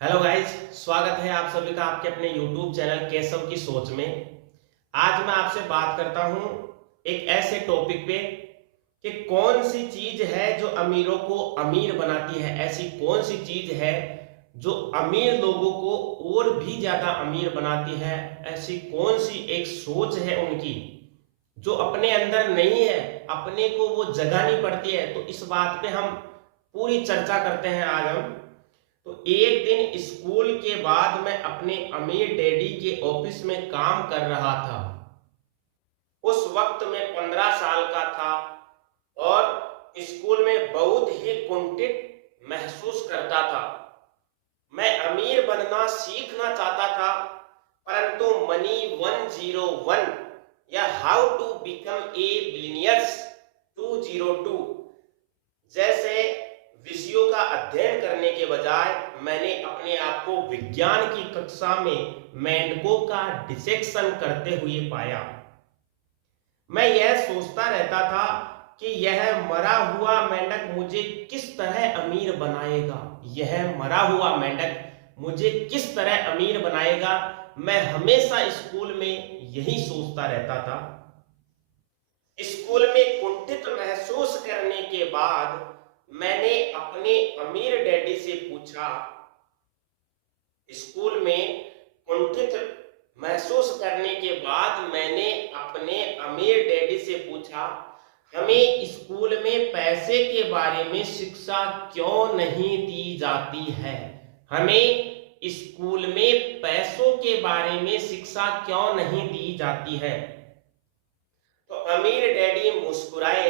Hello guys, स्वागत है आप सभी का आपके अपने YouTube चैनल केशव की सोच में। आज मैं आपसे बात करता हूं एक ऐसे टॉपिक पे कि कौन सी चीज है जो अमीरों को अमीर बनाती है। ऐसी कौन सी चीज है जो अमीर लोगों को और भी ज्यादा अमीर बनाती है। ऐसी कौन सी एक सोच है उनकी जो अपने अंदर नहीं है, अपने को वो जगानी पड़ती है। तो इस बात पे हम पूरी चर्चा करते हैं आज हम। तो एक दिन स्कूल के बाद मैं अपने अमीर डैडी के ऑफिस में काम कर रहा था। उस वक्त मैं 15 साल का था और स्कूल में बहुत ही कुंठित महसूस करता था। मैं अमीर बनना सीखना चाहता था, परंतु मनी 101 या how to become a billionaires 202 जैसे विषयों का अध्ययन करने के बजाय मैंने अपने आप को विज्ञान की कक्षा में मेंढकों का डिसेक्शन करते हुए पाया। मैं यह सोचता रहता था कि यह मरा हुआ मेंढक मुझे किस तरह अमीर बनाएगा। यह मरा हुआ मेंढक मुझे किस तरह अमीर बनाएगा। मैं हमेशा स्कूल में यही सोचता रहता था। स्कूल में कुंठित महसूस करने के बाद मैंने अपने अमीर डैडी से पूछा। स्कूल में कुंठित महसूस करने के बाद मैंने अपने अमीर डैडी से पूछा, हमें स्कूल में पैसे के बारे में शिक्षा क्यों नहीं दी जाती है। हमें स्कूल में पैसों के बारे में शिक्षा क्यों नहीं दी जाती है। तो अमीर डैडी मुस्कुराए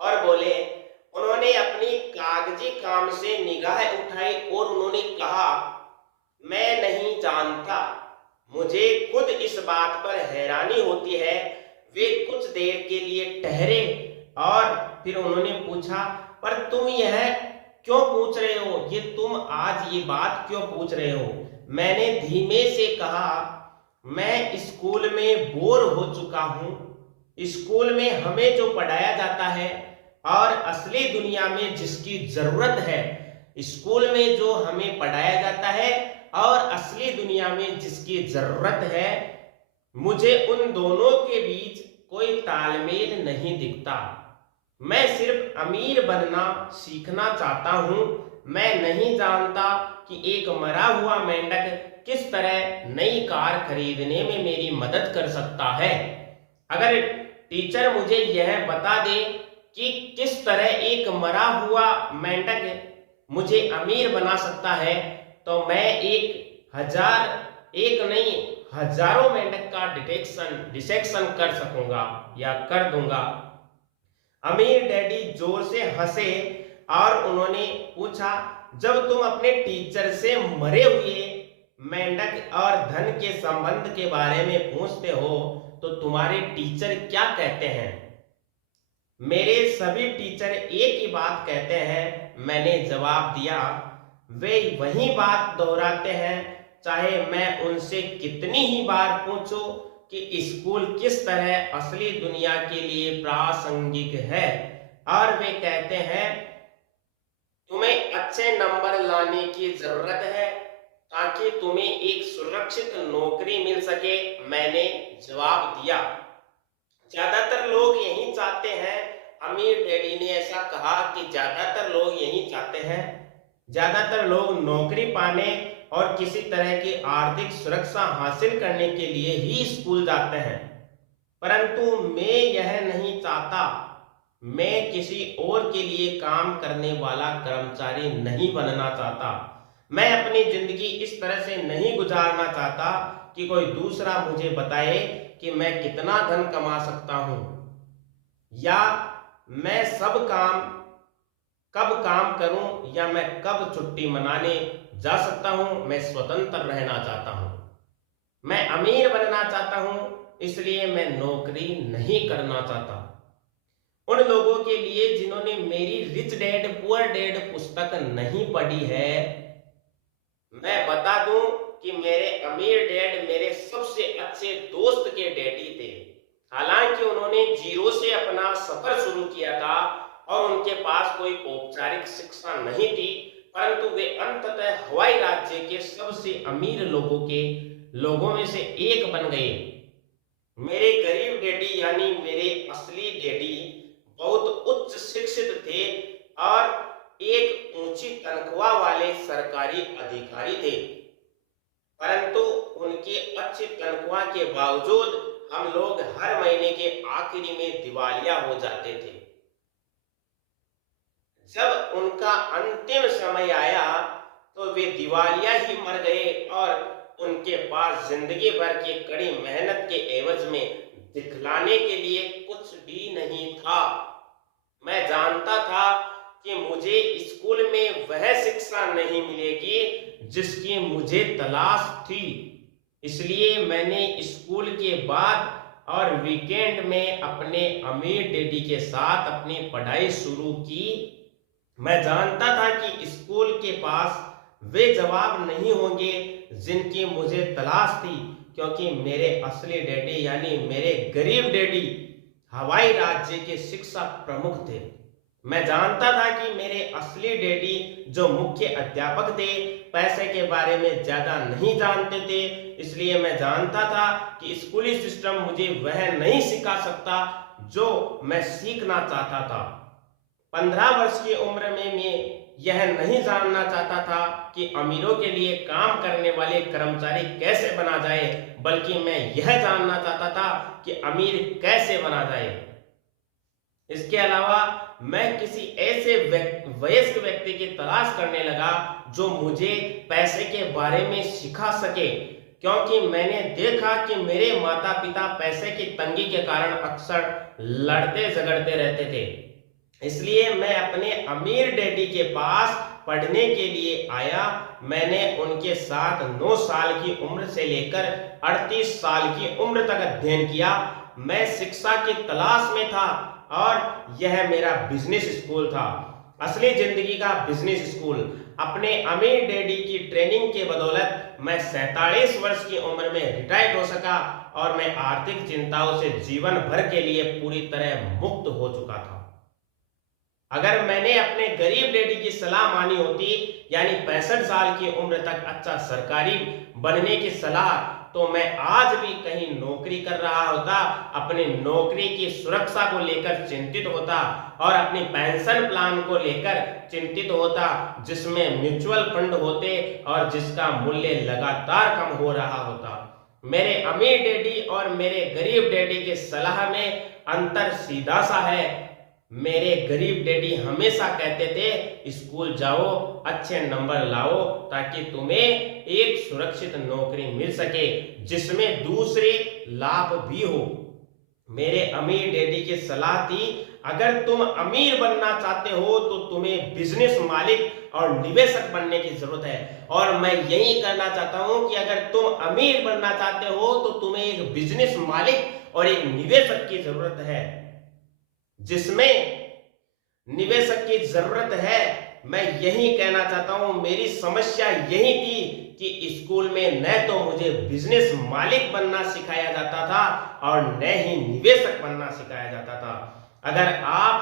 और बोले, उन्होंने अपनी कागजी काम से निगाह उठाई और उन्होंने कहा, मैं नहीं जानता। मुझे खुद इस बात पर हैरानी होती है। वे कुछ देर के लिए ठहरे और फिर उन्होंने पूछा, पर तुम यह क्यों पूछ रहे हो, ये तुम आज ये बात क्यों पूछ रहे हो। मैंने धीमे से कहा, मैं स्कूल में बोर हो चुका हूं। स्कूल में हमें जो पढ़ाया जाता है और असली दुनिया में जिसकी जरूरत है, स्कूल में जो हमें पढ़ाया जाता है और असली दुनिया में जिसकी जरूरत है, मुझे उन दोनों के बीच कोई तालमेल नहीं दिखता। मैं सिर्फ अमीर बनना सीखना चाहता हूं। मैं नहीं जानता कि एक मरा हुआ मेंढक किस तरह नई कार खरीदने में मेरी मदद कर सकता है। अगर टीचर मुझे यह बता दे कि किस तरह एक मरा हुआ मेंढक मुझे अमीर बना सकता है, तो मैं एक नहीं हजारों मेंढक का डिसेक्शन कर सकूंगा या कर दूंगा। अमीर डैडी जोर से हंसे और उन्होंने पूछा, जब तुम अपने टीचर से मरे हुए मेंढक और धन के संबंध के बारे में पूछते हो तो तुम्हारे टीचर क्या कहते हैं। मेरे सभी टीचर एक ही बात कहते हैं, मैंने जवाब दिया। वे वही बात दोहराते हैं, चाहे मैं उनसे कितनी ही बार पूछूं कि स्कूल किस तरह असली दुनिया के लिए प्रासंगिक है। और वे कहते हैं, तुम्हें अच्छे नंबर लाने की जरूरत है ताकि तुम्हें एक सुरक्षित नौकरी मिल सके। मैंने जवाब दिया, ज्यादातर लोग यही चाहते हैं। अमीर डैडी ने ऐसा कहा कि ज्यादातर लोग यही चाहते हैं। ज्यादातर लोग नौकरी पाने और किसी तरह की आर्थिक सुरक्षा हासिल करने के लिए ही स्कूल जाते हैं, परंतु मैं यह नहीं चाहता। मैं किसी और के लिए काम करने वाला कर्मचारी नहीं बनना चाहता। मैं अपनी जिंदगी इस तरह से नहीं गुजारना चाहता कि कोई दूसरा मुझे बताए कि मैं कितना धन कमा सकता हूं या मैं कब काम करूं या मैं कब छुट्टी मनाने जा सकता हूं। मैं स्वतंत्र रहना चाहता हूं। मैं अमीर बनना चाहता हूं, इसलिए मैं नौकरी नहीं करना चाहता। उन लोगों के लिए जिन्होंने मेरी रिच डैड पुअर डैड पुस्तक नहीं पढ़ी है, मैं बता दूं कि मेरे अमीर डैड मेरे सबसे अच्छे दोस्त के डैडी थे। हालांकि उन्होंने जीरो से अपना सफर शुरू किया था और उनके पास कोई औपचारिक शिक्षा नहीं थी, परंतु वे अंततः हवाई राज्य के सबसे अमीर लोगों में से एक बन गए। मेरे गरीब डैडी यानी मेरे असली डैडी बहुत उच्च शिक्षित थे और एक ऊंची तनख्वाह वाले सरकारी अधिकारी थे, परंतु उनकी अच्छी तनख्वाह के बावजूद हम लोग हर महीने के आखिरी में दिवालिया हो जाते थे। जब उनका अंतिम समय आया तो वे दिवालिया ही मर गए और उनके पास जिंदगी भर की कड़ी मेहनत के एवज में दिखलाने के लिए कुछ भी नहीं था। मैं जानता था कि मुझे स्कूल में वह शिक्षा नहीं मिलेगी जिसकी मुझे तलाश थी, इसलिए मैंने स्कूल के बाद और वीकेंड में अपने अमीर डैडी के साथ अपनी पढ़ाई शुरू की। मैं जानता था कि स्कूल के पास वे जवाब नहीं होंगे जिनकी मुझे तलाश थी, क्योंकि मेरे असली डैडी यानी मेरे गरीब डैडी हवाई राज्य के शिक्षा प्रमुख थे। मैं जानता था कि मेरे असली डैडी जो मुख्य अध्यापक थे पैसे के बारे में ज्यादा नहीं जानते थे, इसलिए मैं जानता था कि स्कूली सिस्टम मुझे वह नहीं सिखा सकता जो मैं सीखना चाहता था। 15 वर्ष की उम्र में मैं यह नहीं जानना चाहता था कि अमीरों के लिए काम करने वाले कर्मचारी कैसे बना जाए, बल्कि मैं यह जानना चाहता था कि अमीर कैसे बना जाए। इसके अलावा मैं किसी ऐसे वयस्क व्यक्ति की तलाश करने लगा जो मुझे पैसे के बारे में सिखा सके, क्योंकि मैंने देखा कि मेरे माता पिता पैसे की तंगी के कारण अक्सर लड़ते झगड़ते रहते थे। इसलिए मैं अपने अमीर डैडी के पास पढ़ने के लिए आया। मैंने उनके साथ 9 साल की उम्र से लेकर 38 साल की उम्र तक अध्ययन किया। मैं शिक्षा की तलाश में था और यह मेरा बिजनेस स्कूल था, असली जिंदगी का बिजनेस स्कूल। अपने अमीर डैडी की ट्रेनिंग के बदौलत मैं 47 वर्ष की उम्र में रिटायर्ड हो सका और मैं आर्थिक चिंताओं से जीवन भर के लिए पूरी तरह मुक्त हो चुका था। अगर मैंने अपने गरीब डैडी की सलाह मानी होती, यानी 65 साल की उम्र तक अच्छा सरकारी बनने की सलाह, तो मैं आज भी कहीं नौकरी कर रहा होता, अपनी नौकरी की सुरक्षा को लेकर चिंतित होता और अपनी पेंशन प्लान को लेकर चिंतित होता, जिसमें म्यूचुअल फंड होते और जिसका मूल्य लगातार कम हो रहा होता। मेरे अमीर डैडी और मेरे गरीब डैडी की सलाह में अंतर सीधा सा है। मेरे गरीब डैडी हमेशा कहते थे स्कूल जाओ, अच्छे नंबर लाओ, ताकि तुम्हें एक सुरक्षित नौकरी मिल सके जिसमें दूसरे लाभ भी हो। मेरे अमीर डैडी की सलाह थी, अगर तुम अमीर बनना चाहते हो तो तुम्हें बिजनेस मालिक और निवेशक बनने की जरूरत है, और मैं यही करना चाहता हूं कि अगर तुम अमीर बनना चाहते हो तो तुम्हें एक बिजनेस मालिक और एक निवेशक की जरूरत है। जिसमें निवेशक की जरूरत है, मैं यही कहना चाहता हूं। मेरी समस्या यही थी कि स्कूल में न तो मुझे बिजनेस मालिक बनना सिखाया जाता था और न ही निवेशक बनना सिखाया जाता था। अगर आप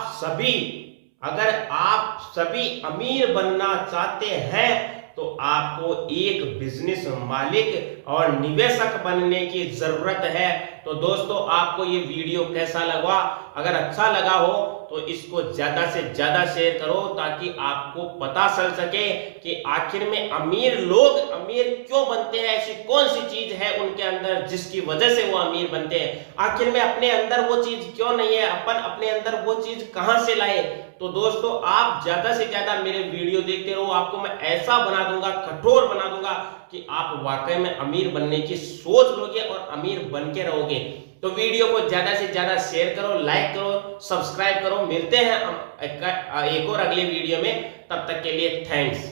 सभी अमीर बनना चाहते हैं तो आपको एक बिजनेस मालिक और निवेशक बनने की जरूरत है। तो दोस्तों, आपको ये वीडियो कैसा लगा? अगर अच्छा लगा हो तो इसको ज्यादा से ज्यादा शेयर करो, ताकि आपको पता चल सके कि आखिर में अमीर लोग अमीर क्यों बनते हैं, ऐसी कौन सी चीज है उनके अंदर जिसकी वजह से वो अमीर बनते हैं। आखिर में अपने अंदर वो चीज क्यों नहीं है, अपन अपने अंदर वो चीज कहां से लाए। तो दोस्तों, आप ज्यादा से ज्यादा मेरे वीडियो देखते रहो, आपको मैं ऐसा बना दूंगा, कठोर बना दूंगा कि आप वाकई में अमीर बनने की सोच लोगे और अमीर बन के रहोगे। तो वीडियो को ज्यादा से ज्यादा शेयर करो, लाइक करो, सब्सक्राइब करो। मिलते हैं एक और अगले वीडियो में, तब तक के लिए थैंक्स।